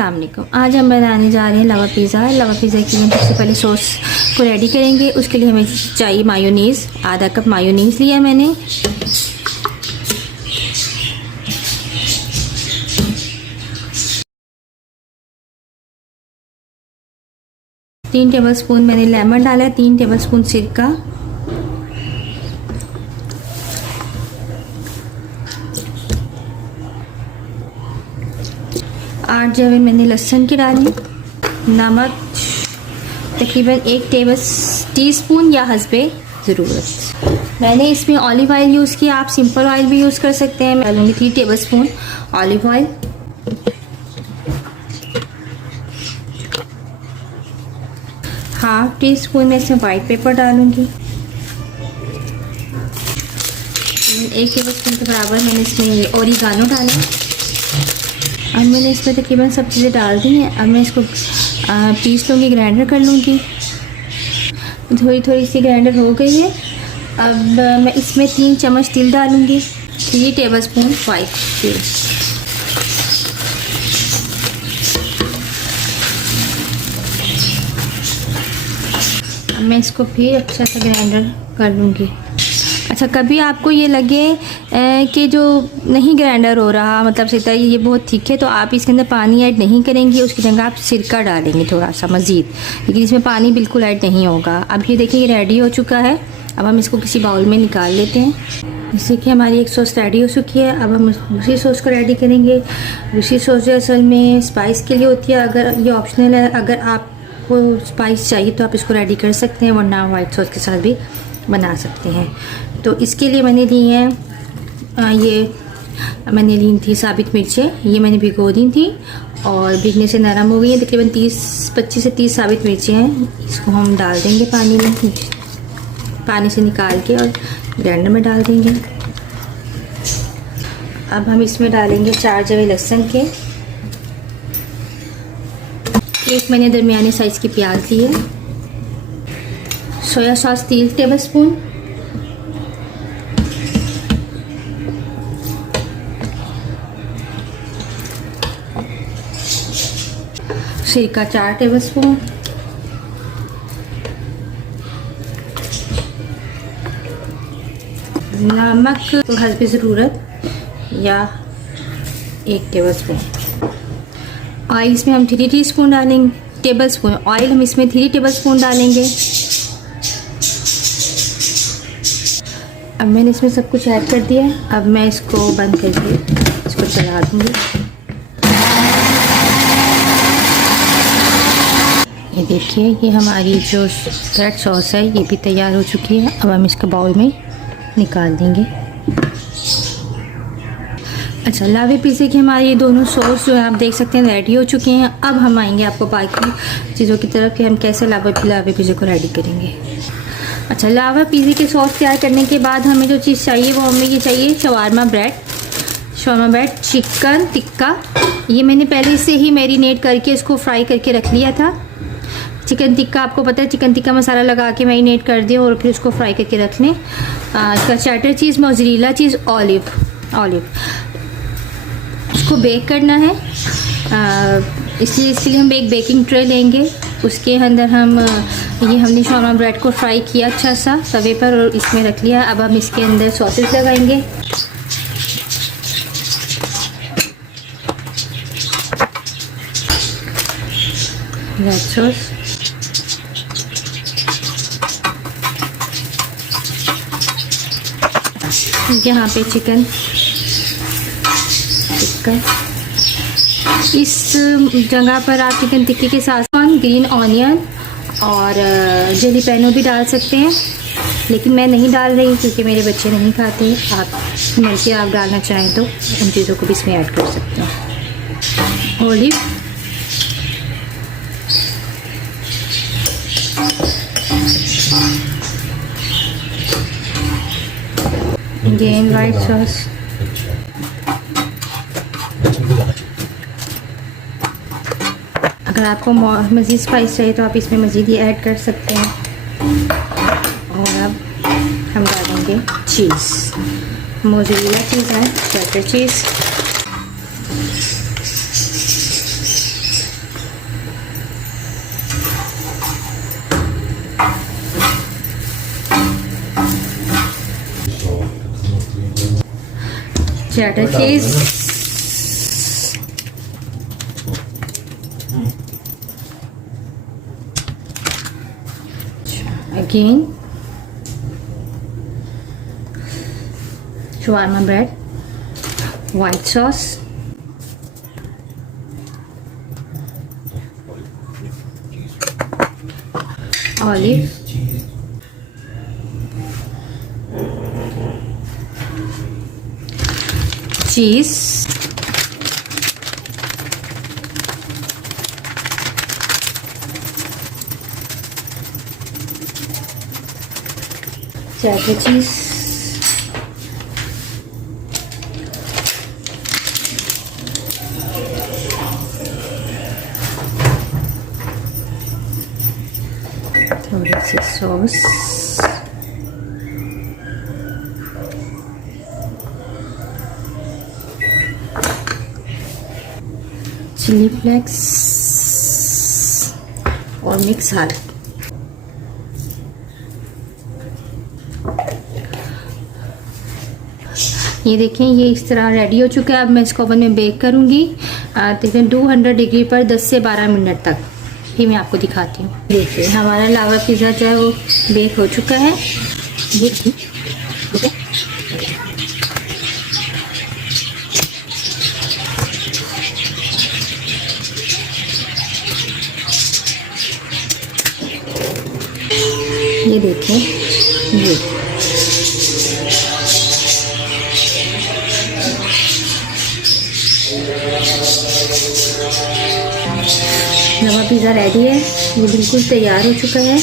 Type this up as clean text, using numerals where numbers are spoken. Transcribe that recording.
अस्सलाम वालेकुम। आज हम बनाने जा रहे हैं लवा पिज़्ज़ा। लवा पिज़्ज़ा के लिए सबसे पहले सॉस को रेडी करेंगे। उसके लिए हमें चाहिए मायोनीज़। आधा कप मायोनीज़ लिया मैंने। तीन टेबलस्पून मैंने लेमन डाला है। 3 टेबलस्पून सिरका, 8 जवे मैंने लहसुन की डाली। नमक तकरीबन 1 टीस्पून या हस्बे ज़रूरत। मैंने इसमें ऑलिव ऑयल यूज़ किया, आप सिंपल ऑयल भी यूज़ कर सकते हैं। मैं डालूँगी 3 tablespoon olive oil. Half tea spoon में इसमें वाइट पेपर डालूँगी। 1 टेबलस्पून के बराबर मैंने इसमें ओरिगानो डाला। अब मैंने इसमें तकरीबन सब चीज़ें डाल दी हैं। अब मैं इसको पीस लूँगी, ग्राइंडर कर लूँगी। थोड़ी थोड़ी सी ग्राइंडर हो गई है। अब मैं इसमें 3 चम्मच तिल डालूँगी। 3 टेबलस्पून वाइट तिल। अब मैं इसको फिर अच्छा सा ग्राइंडर कर लूँगी। अच्छा, कभी आपको ये लगे कि जो नहीं ग्राइंडर हो रहा, मतलब सीधा ये बहुत थिक है, तो आप इसके अंदर पानी ऐड नहीं करेंगे, उसकी जगह आप सिरका डालेंगे थोड़ा सा मज़ीद, लेकिन इसमें पानी बिल्कुल ऐड नहीं होगा। अब ये देखिए, ये रेडी हो चुका है। अब हम इसको किसी बाउल में निकाल लेते हैं। जैसे कि हमारी एक सॉस रेडी हो चुकी है। अब हम दूसरी सॉस को रेडी करेंगे। दूसरी सॉस जो असल में स्पाइस के लिए होती है, अगर ये ऑप्शनल है, अगर आपको स्पाइस चाहिए तो आप इसको रेडी कर सकते हैं, वरना वाइट सॉस के साथ भी बना सकते हैं। तो इसके लिए मैंने ली हैं ये मैंने ली थी साबित मिर्चें। ये मैंने भिगो दी थी और भीगने से नरम हो गई हैं। तकरीबन 25 से 30 साबित मिर्चें हैं। इसको हम डाल देंगे पानी में, पानी से निकाल के और ग्राइंडर में डाल देंगे। अब हम इसमें डालेंगे 4 जवे लहसुन के। एक मैंने दरमियाने साइज़ की प्याज ली है। सोया सॉस 3 टेबलस्पून, सिरका 4 टेबलस्पून, नमक हस्बे ज़रूरत या 1 टेबलस्पून। ऑयल इसमें हम 3 टीस्पून डालेंगे। टेबलस्पून ऑयल हम इसमें 3 टेबलस्पून डालेंगे। अब मैंने इसमें सब कुछ ऐड कर दिया है। अब मैं इसको बंद करके इसको चला दूँगी। ये देखिए, ये हमारी जो रेड सॉस है ये भी तैयार हो चुकी है। अब हम इसको बाउल में निकाल देंगे। अच्छा, लावे पिज़्ज़े की हमारी ये दोनों सॉस जो है आप देख सकते हैं रेडी हो चुके हैं। अब हम आएंगे आपको बाकी चीज़ों की तरफ कि हम कैसे लावे पिज़्ज़े को रेडी करेंगे। अच्छा, लावा पिज़्ज़े के सॉस तैयार करने के बाद हमें जो चीज़ चाहिए वो हमें ये चाहिए शवारमा ब्रेड, चिकन टिक्का। ये मैंने पहले से ही मैरिनेट करके इसको फ्राई करके रख लिया था। चिकन टिक्का आपको पता है, चिकन टिक्का मसाला लगा के मैरिनेट कर दिया और फिर उसको फ्राई करके रख लें। इसका चैटर चीज़, मोज़रेला चीज़, ऑलिव इसको बेक करना है। इसलिए इसके लिए हम एक बेकिंग ट्रे लेंगे। उसके अंदर हमने शवारमा ब्रेड को फ्राई किया अच्छा सा तवे पर और इसमें रख लिया। अब हम इसके अंदर सॉसेस लगाएंगे। रेड सॉस, यहाँ पे चिकन टिक्का। इस जगह पर आप चिकन टिक्के के साथ ग्रीन ऑनियन और जलीपैनो भी डाल सकते हैं, लेकिन मैं नहीं डाल रही क्योंकि मेरे बच्चे नहीं खाते। आप मिलके आप डालना चाहें तो उन चीज़ों को भी इसमें ऐड कर सकते हैं। ऑलिव, अगेन वाइट सॉस, अगर आपको मज़ीद स्पाइस चाहिए तो आप इसमें मज़ीद ही ऐड कर सकते हैं। और अब हम डालेंगे चीज़, मोज़रेला चीज़ है, चेडर चीज़। चेडर चीज, again shawarma bread, white sauce, olive, cheese, cheddar cheese, थोड़ी सी सॉस, चिली फ्लेक्स और मिक्स हल्दी। ये देखें, ये इस तरह रेडी हो चुका है। अब मैं इसको ओवन में बेक करूँगी तकरीबन 200 डिग्री पर 10 से 12 मिनट तक। फिर मैं आपको दिखाती हूँ। देखिए हमारा लावा पिज़्ज़ा जो है वो बेक हो चुका है। ये देखें, ये लावा पिज़्ज़ा रेडी है। ये बिल्कुल तैयार हो चुका है।